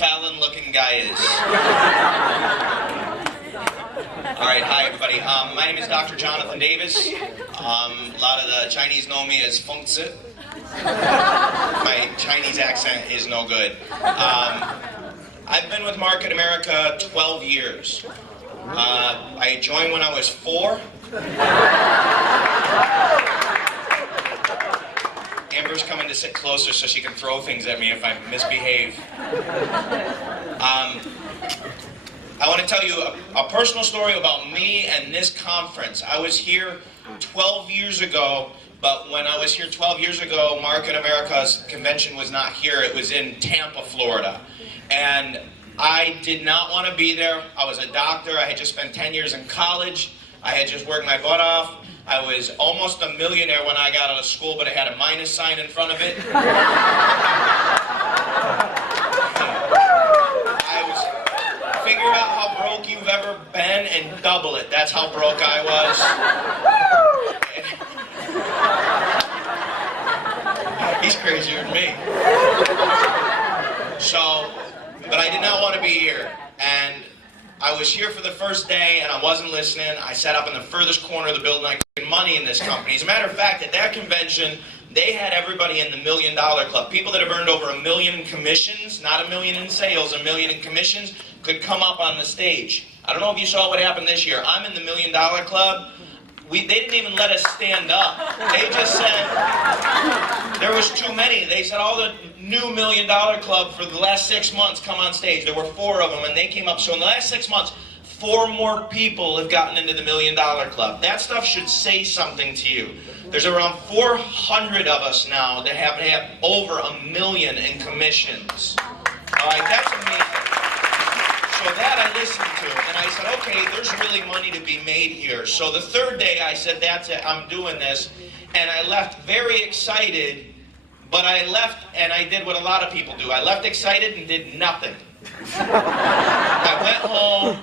Fallon-looking guy is. All right, hi everybody. My name is drJonathanDavis. A lot of the Chinese know me as Feng Tzu. My Chinese accent is no good. I've been with Market America 12 years. I joined when I was 4. Amber's coming to sit closer so she can throw things at me if I misbehave. I want to tell you a personal story about me and this conference. I was here 12 years ago, but when I was here 12 years ago, Market America's convention was not here. It was in Tampa, Florida. And I did not want to be there. I was a doctor. I had just spent 10 years in college. I had just worked my butt off. I was almost a millionaire when I got out of school, but it had a minus sign in front of it. Figure out how broke you've ever been and double it. That's how broke I was. He's crazier than me. So, but I did not want to be here. And I was here for the first day and I wasn't listening. I sat up in the furthest corner of the building. I couldn't money in this company. As a matter of fact, at that convention, they had everybody in the $1 Million Club. People that have earned over $1 million in commissions, not $1 million in sales, $1 million in commissions, could come up on the stage. I don't know if you saw what happened this year. I'm in the $1 Million Club. They didn't even let us stand up. They just said, there was too many. They said all the new $1 Million Club for the last 6 months come on stage. There were 4 of them and they came up. So in the last 6 months, 4 more people have gotten into the $1 Million Club. That stuff should say something to you. There's around 400 of us now that have had over $1 million in commissions. All right, that's amazing. So that I listened to, and I said, okay, there's really money to be made here. So the third day I said, that's it, I'm doing this. And I left very excited, but I left and I did what a lot of people do. I left excited and did nothing. I went home,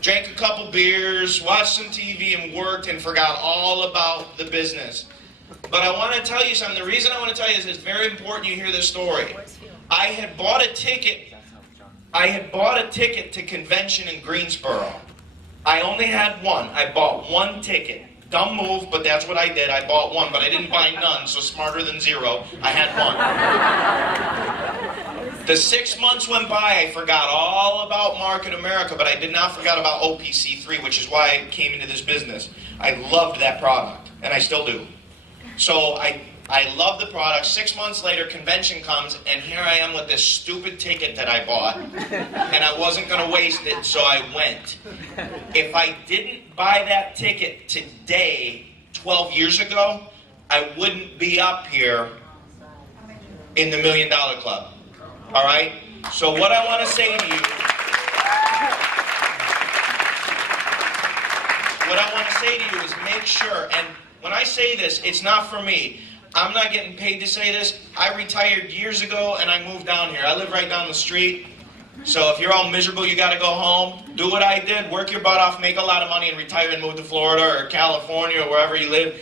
drank a couple beers, watched some TV and worked and forgot all about the business. But I want to tell you something. The reason I want to tell you is it's very important you hear this story. I had bought a ticket to convention in Greensboro. I only had one. I bought one ticket. Dumb move, but that's what I did. I bought one, but I didn't buy none, so smarter than zero. I had one. The 6 months went by, I forgot all about Market America, but I did not forget about OPC3, which is why I came into this business. I loved that product, and I still do. So I love the product. 6 months later, convention comes, and here I am with this stupid ticket that I bought, and I wasn't going to waste it, so I went. If I didn't buy that ticket today, 12 years ago, I wouldn't be up here in the $1 Million Club. All right? So what I want to say to you, is make sure, and when I say this, it's not for me. I'm not getting paid to say this. I retired years ago and I moved down here. I live right down the street. So if you're all miserable, you got to go home. Do what I did. Work your butt off, make a lot of money, and retire and move to Florida or California or wherever you live.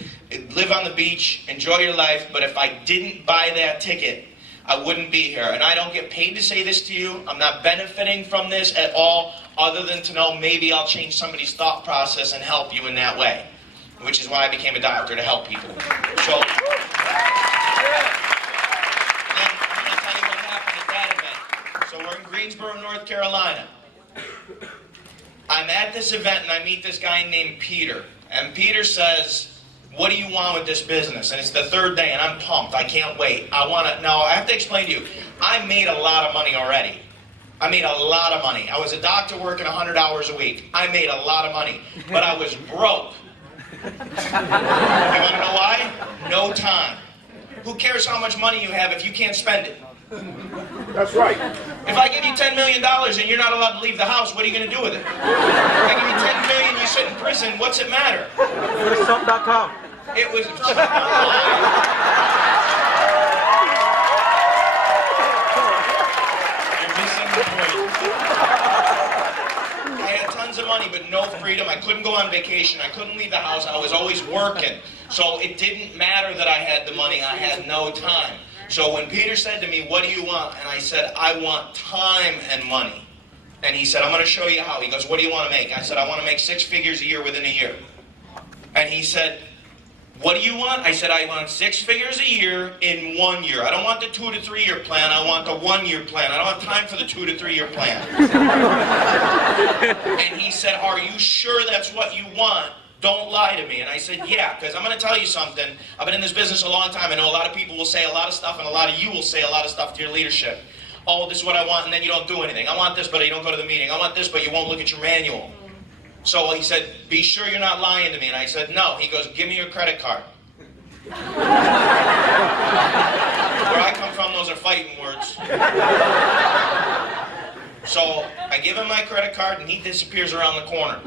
Live on the beach. Enjoy your life. But if I didn't buy that ticket, I wouldn't be here. And I don't get paid to say this to you. I'm not benefiting from this at all, other than to know maybe I'll change somebody's thought process and help you in that way. Which is why I became a doctor, to help people. So, then I'm going to tell you what happened at that event. So we're in Greensboro, North Carolina. I'm at this event and I meet this guy named Peter. And Peter says, what do you want with this business? And it's the third day and I'm pumped. I can't wait. Now I have to explain to you, I made a lot of money already. I made a lot of money. I was a doctor working 100 hours a week. I made a lot of money, but I was broke. You want to know why? No time. Who cares how much money you have if you can't spend it? That's right. If I give you $10 million and you're not allowed to leave the house, what are you going to do with it? If I give you $10 million and you sit in prison, what's it matter? Something.com. It was... You're missing the point. I had tons of money, but no freedom. I couldn't go on vacation. I couldn't leave the house. I was always working. So it didn't matter that I had the money. I had no time. So when Peter said to me, what do you want? And I said, I want time and money. And he said, I'm going to show you how. He goes, what do you want to make? I said, I want to make 6 figures a year within a year. And he said, what do you want? I said, I want 6 figures a year in 1 year. I don't want the 2 to 3 year plan. I want the 1 year plan. I don't have time for the 2 to 3 year plan. And he said, are you sure that's what you want? Don't lie to me. And I said, yeah, because I'm going to tell you something. I've been in this business a long time. I know a lot of people will say a lot of stuff, and a lot of you will say a lot of stuff to your leadership. Oh, this is what I want, and then you don't do anything. I want this, but you don't go to the meeting. I want this, but you won't look at your manual. So he said, be sure you're not lying to me. And I said, no. He goes, give me your credit card. Where I come from, those are fighting words. So I give him my credit card, and he disappears around the corner.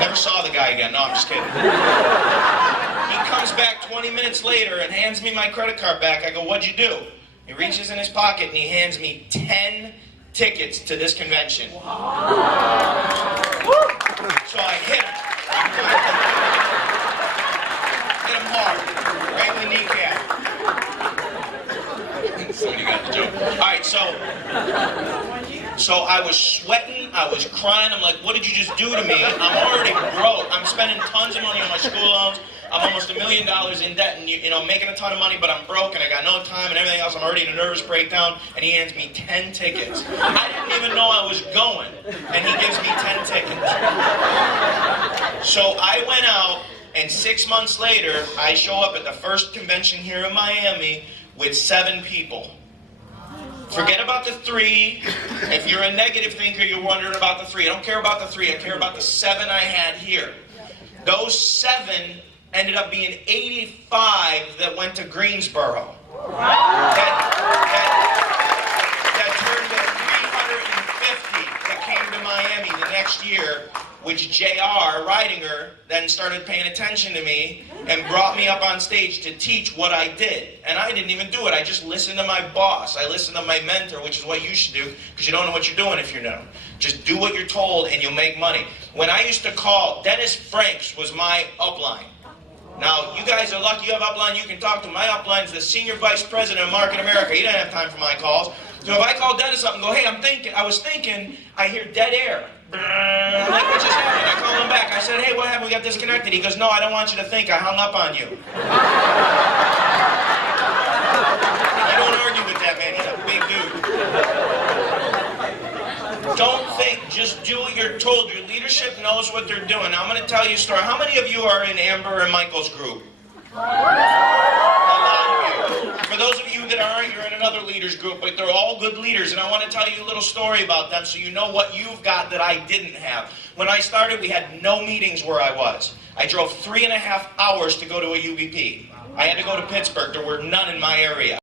Never saw the guy again. No, I'm just kidding. He comes back 20 minutes later and hands me my credit card back. I go, what'd you do? He reaches in his pocket, and he hands me 10 tickets to this convention. So I hit him. Hit him hard. Right in the kneecap. Somebody got the joke. Alright, so I was sweating, I was crying. I'm like, what did you just do to me? I'm already broke. I'm spending tons of money on my school loans. I'm almost $1 million in debt, and you know, making a ton of money, but I'm broke and I got no time and everything else. I'm already in a nervous breakdown, and he hands me 10 tickets. I didn't even know I was going, and he gives me 10 tickets. So I went out, and 6 months later, I show up at the first convention here in Miami with 7 people. Forget about the 3. If you're a negative thinker, you're wondering about the 3. I don't care about the 3. I care about the 7 I had here. Those 7 ended up being 85 that went to Greensboro. That turned to 350 that came to Miami the next year, which J.R. Ridinger then started paying attention to me and brought me up on stage to teach what I did. And I didn't even do it. I just listened to my boss. I listened to my mentor, which is what you should do, because you don't know what you're doing if you're new. Just do what you're told and you'll make money. When I used to call, Dennis Franks was my upline. Now, you guys are lucky you have upline, you can talk to. My upline is the Senior Vice President of Market America. He didn't have time for my calls. So if I call Dennis up and go, hey, I was thinking, I hear dead air. I'm like, what just happened? I call him back. I said, hey, what happened? We got disconnected. He goes, no, I don't want you to think. I hung up on you. You don't argue with that, man. He's a big dude. Don't think. Just do what you're told. Your leadership knows what they're doing. Now, I'm going to tell you a story. How many of you are in Amber and Michael's group? A lot of you. For those of you that aren't, you're in another leaders group, but they're all good leaders, and I want to tell you a little story about them so you know what you've got that I didn't have. When I started, we had no meetings where I was. I drove 3.5 hours to go to a UBP. I had to go to Pittsburgh. There were none in my area.